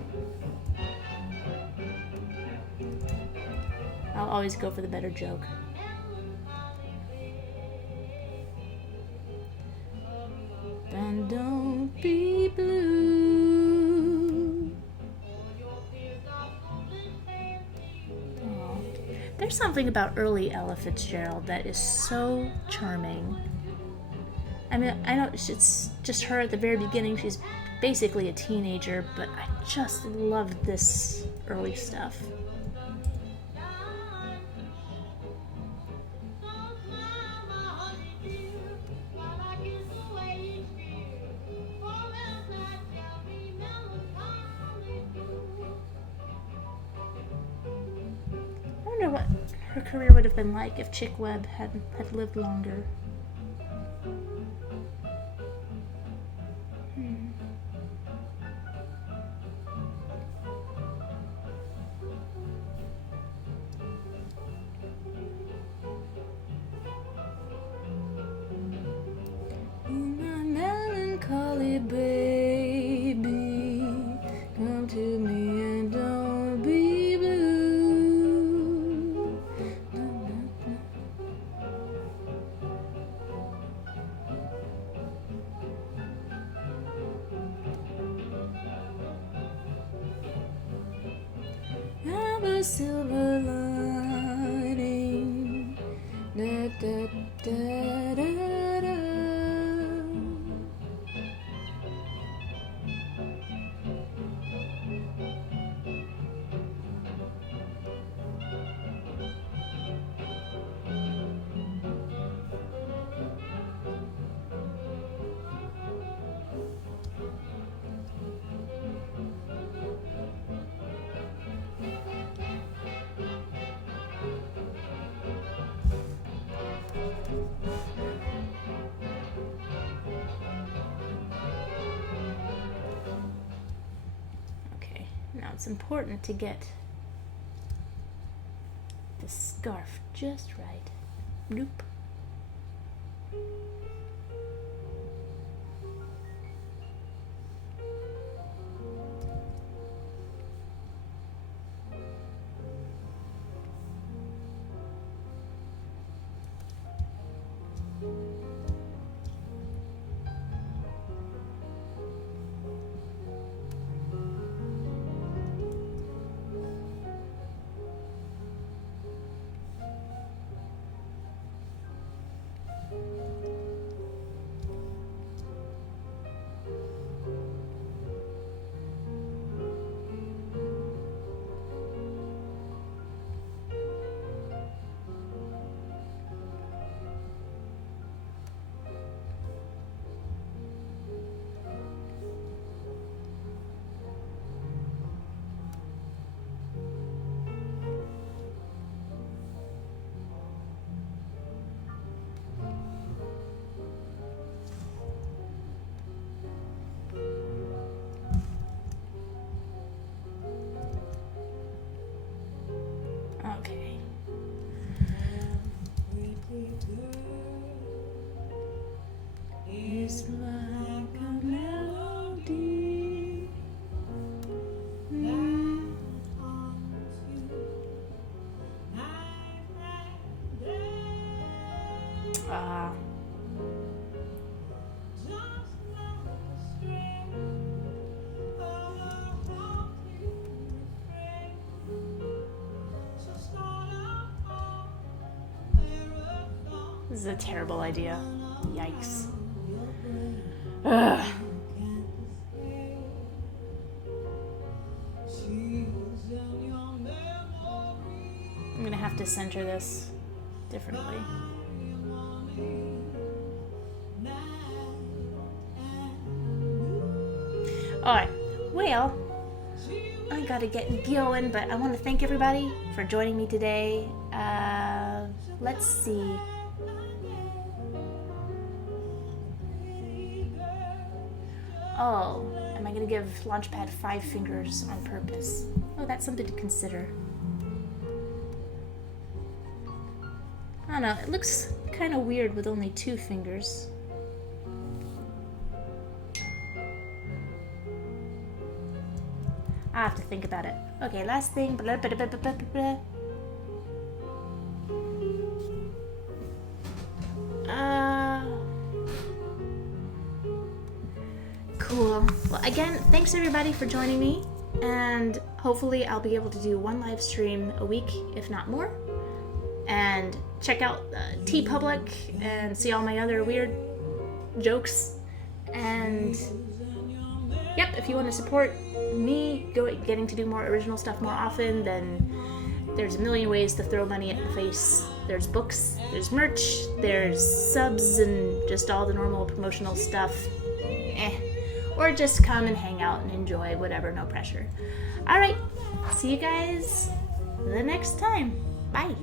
I'll always go for the better joke. And don't be blue. Aww. There's something about early Ella Fitzgerald that is so charming. I mean, I know it's just her at the very beginning. She's basically a teenager, but I just love this early stuff. her career would have been like if Chick Webb had lived longer. My melancholy baby, come to me and don't be blue. Have a silver lining. Da, da, da, da, da. Okay, now it's important to get the scarf just right. Nope. Okay. It's like a melody. Ah. This is a terrible idea. Yikes. Ugh. I'm gonna have to center this differently. Alright, well, I gotta get going, but I want to thank everybody for joining me today. Let's see. Oh, am I gonna give Launchpad 5 fingers on purpose? Oh, that's something to consider. I don't know, it looks kind of weird with only 2 fingers. I have to think about it. Okay, last thing. Blah, blah, blah, blah, blah, blah. Cool. Well, again, thanks everybody for joining me, and hopefully I'll be able to do 1 live stream a week, if not more. And check out TeePublic and see all my other weird jokes. And yep, if you want to support me getting to do more original stuff more often, then there's a million ways to throw money at the face. There's books, there's merch, there's subs, and just all the normal promotional stuff. Or just come and hang out and enjoy, whatever, no pressure. Alright, see you guys the next time. Bye.